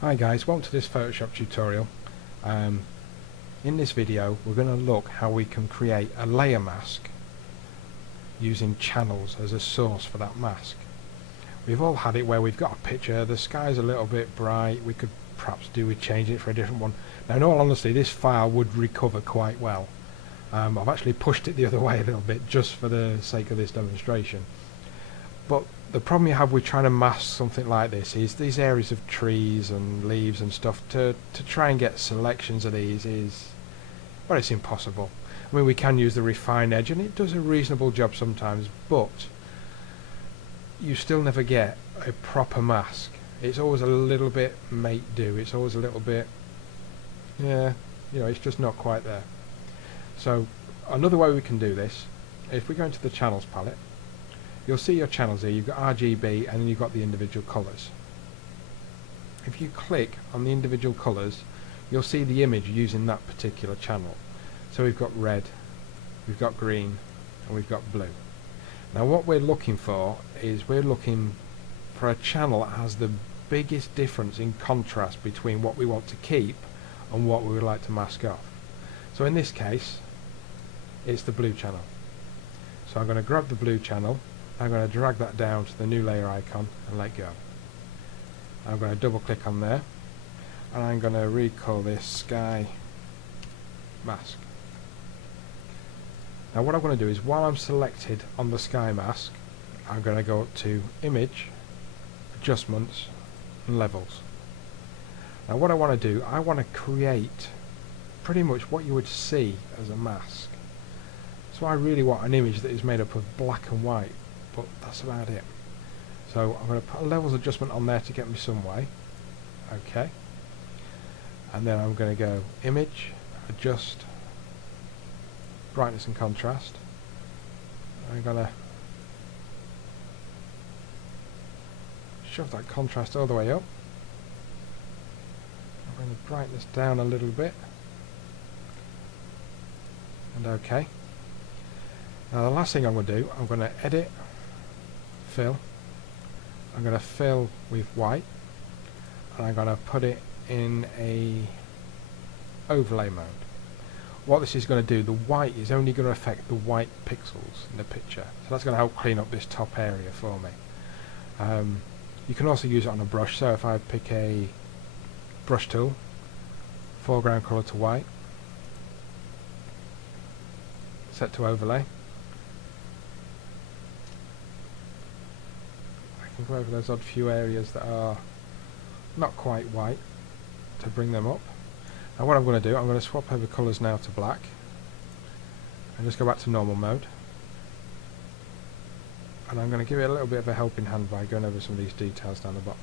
Hi guys, welcome to this Photoshop tutorial. In this video we're going to look how we can create a layer mask using channels as a source for that mask. We've all had it where we've got a picture, the sky's a little bit bright, we could perhaps do with changing it for a different one. Now in all honesty this file would recover quite well. I've actually pushed it the other way a little bit just for the sake of this demonstration. But the problem you have with trying to mask something like this is these areas of trees and leaves and stuff, to try and get selections of these is, well, it's impossible. I mean, we can use the refine edge and it does a reasonable job sometimes, but you still never get a proper mask. It's always a little bit make do, it's always a little bit, yeah, you know, it's just not quite there. So another way we can do this, if we go into the channels palette, you'll see your channels here. You've got RGB and then you've got the individual colours. If you click on the individual colours, you'll see the image using that particular channel. So we've got red, we've got green, and we've got blue. Now what we're looking for is we're looking for a channel that has the biggest difference in contrast between what we want to keep and what we would like to mask off. So in this case, it's the blue channel. So I'm going to grab the blue channel, I'm going to drag that down to the new layer icon and let go. I'm going to double click on there and I'm going to recall this sky mask. Now what I'm going to do is, while I'm selected on the sky mask, I'm going to go up to image, adjustments and levels. Now what I want to do, I want to create pretty much what you would see as a mask. So I really want an image that is made up of black and white, but that's about it. So I'm going to put a levels adjustment on there to get me some way. Okay. And then I'm going to go image, adjust, brightness and contrast. I'm going to shove that contrast all the way up. I'm going to brighten this down a little bit. And okay. Now the last thing I'm going to do, I'm going to edit, fill. I'm going to fill with white and I'm going to put it in a overlay mode. What this is going to do, the white is only going to affect the white pixels in the picture, so that's going to help clean up this top area for me. You can also use it on a brush, so if I pick a brush tool, foreground colour to white, set to overlay, go over those odd few areas that are not quite white to bring them up. Now what I'm going to do, I'm going to swap over colours now to black and just go back to normal mode, and I'm going to give it a little bit of a helping hand by going over some of these details down the bottom.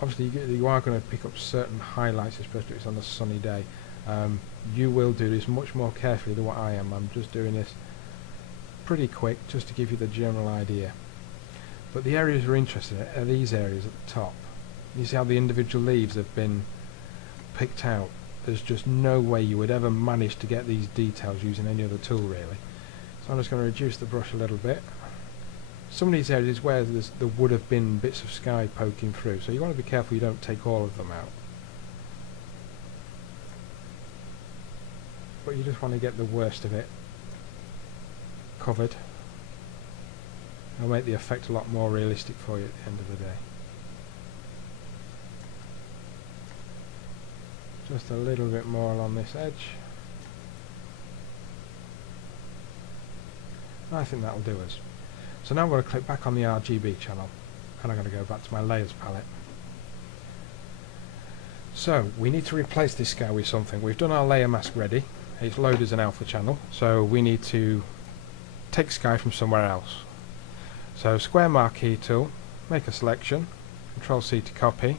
Obviously you are going to pick up certain highlights, especially if it's on a sunny day. You will do this much more carefully than what I am. I'm just doing this pretty quick just to give you the general idea. But the areas we're interested in are these areas at the top. You see how the individual leaves have been picked out. There's just no way you would ever manage to get these details using any other tool really. So I'm just going to reduce the brush a little bit. Some of these areas where there would have been bits of sky poking through, so you want to be careful you don't take all of them out. But you just want to get the worst of it covered. It'll make the effect a lot more realistic for you at the end of the day. Just a little bit more along this edge. I think that'll do us. So now I'm going to click back on the RGB channel and I'm going to go back to my layers palette. So we need to replace this sky with something. We've done our layer mask ready. It's loaded as an alpha channel, so we need to take sky from somewhere else. So square marquee tool, make a selection, Control C to copy,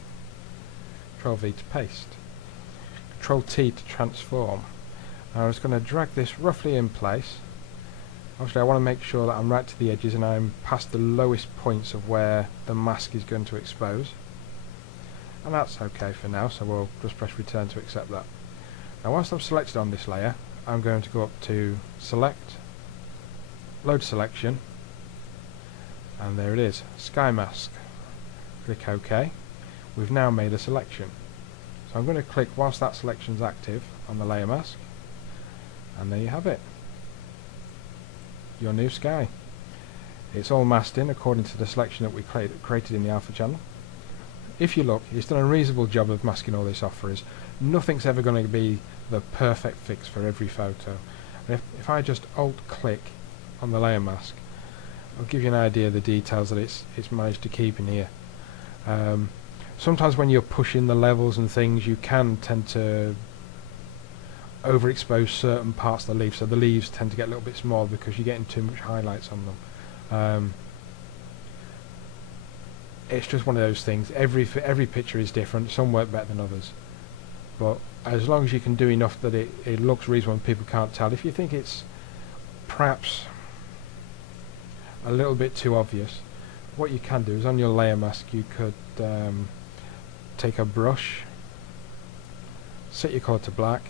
Control V to paste, Control T to transform. Now I'm just going to drag this roughly in place. Obviously I want to make sure that I'm right to the edges and I'm past the lowest points of where the mask is going to expose. And that's okay for now, so we'll just press return to accept that. Now whilst I'm selected on this layer, I'm going to go up to select, load selection, and there it is, sky mask. Click OK. we've now made a selection. So I'm going to click whilst that selection is active on the layer mask, and there you have it, your new sky. It's all masked in according to the selection that we created in the alpha channel. If you look, it's done a reasonable job of masking all this off for us. Nothing's ever going to be the perfect fix for every photo. And if I just alt click on the layer mask, I'll give you an idea of the details that it's managed to keep in here. Sometimes when you're pushing the levels and things, you can tend to overexpose certain parts of the leaf, so the leaves tend to get a little bit small because you're getting too much highlights on them. It's just one of those things. Every picture is different. Some work better than others, but as long as you can do enough that it looks reasonable and people can't tell. If you think it's perhaps a little bit too obvious, what you can do is on your layer mask you could take a brush, set your colour to black,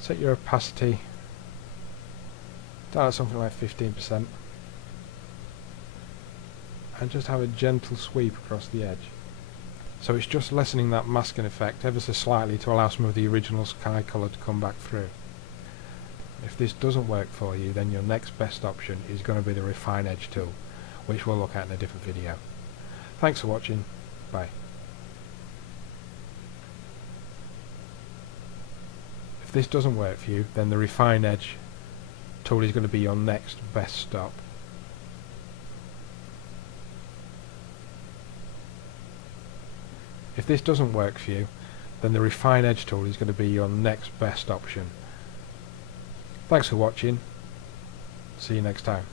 set your opacity down at something like 15%, and just have a gentle sweep across the edge. So it's just lessening that masking effect ever so slightly to allow some of the original sky colour to come back through. If this doesn't work for you, then your next best option is going to be the Refine Edge tool, which we'll look at in a different video. Thanks for watching. Bye. If this doesn't work for you, then the Refine Edge tool is going to be your next best stop. If this doesn't work for you, then the Refine Edge tool is going to be your next best option. Thanks for watching. See you next time.